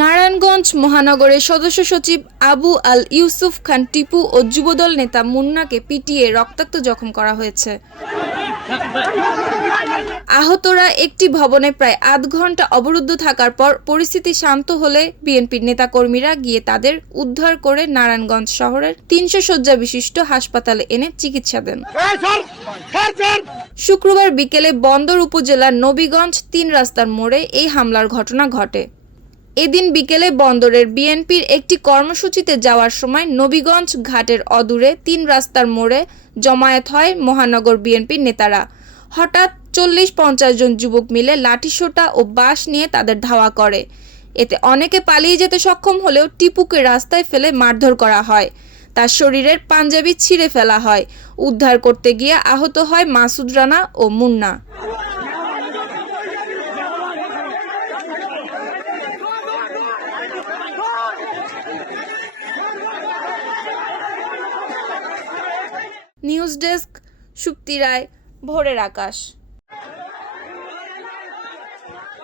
নারায়ণগঞ্জ মহানগরের সদস্য সচিব আবু আল ইউসুফ খান টিপু ও যুবদল নেতা মুন্নাকে পিটিয়ে রক্তাক্ত জখম করা হয়েছে। আহতরা একটি ভবনে প্রায় আধ ঘণ্টা অবরুদ্ধ থাকার পর পরিস্থিতি শান্ত হলে বিএনপির নেতাকর্মীরা গিয়ে তাদের উদ্ধার করে নারায়ণগঞ্জ শহরের তিনশো শয্যা বিশিষ্ট হাসপাতালে এনে চিকিৎসা দেন। শুক্রবার বিকেলে বন্দর উপজেলার নবীগঞ্জ তিন রাস্তার মোড়ে এই হামলার ঘটনা ঘটে। এদিন বিকেলে বন্দরের বিএনপির একটি কর্মসূচিতে যাওয়ার সময় নবীগঞ্জ ঘাটের অদূরে তিন রাস্তার মোড়ে জমায়েত হয় মহানগর বিএনপির নেতারা। হঠাৎ চল্লিশ পঞ্চাশ জন যুবক মিলে লাঠিসোঁটা ও বাঁশ নিয়ে তাদের ধাওয়া করে। এতে অনেকে পালিয়ে যেতে সক্ষম হলেও টিপুকে রাস্তায় ফেলে মারধর করা হয়। তার শরীরের পাঞ্জাবি ছিঁড়ে ফেলা হয়। উদ্ধার করতে গিয়ে আহত হয় মাসুদ রানা ও Munna. News desk Shukti Roy Bhorer Akash.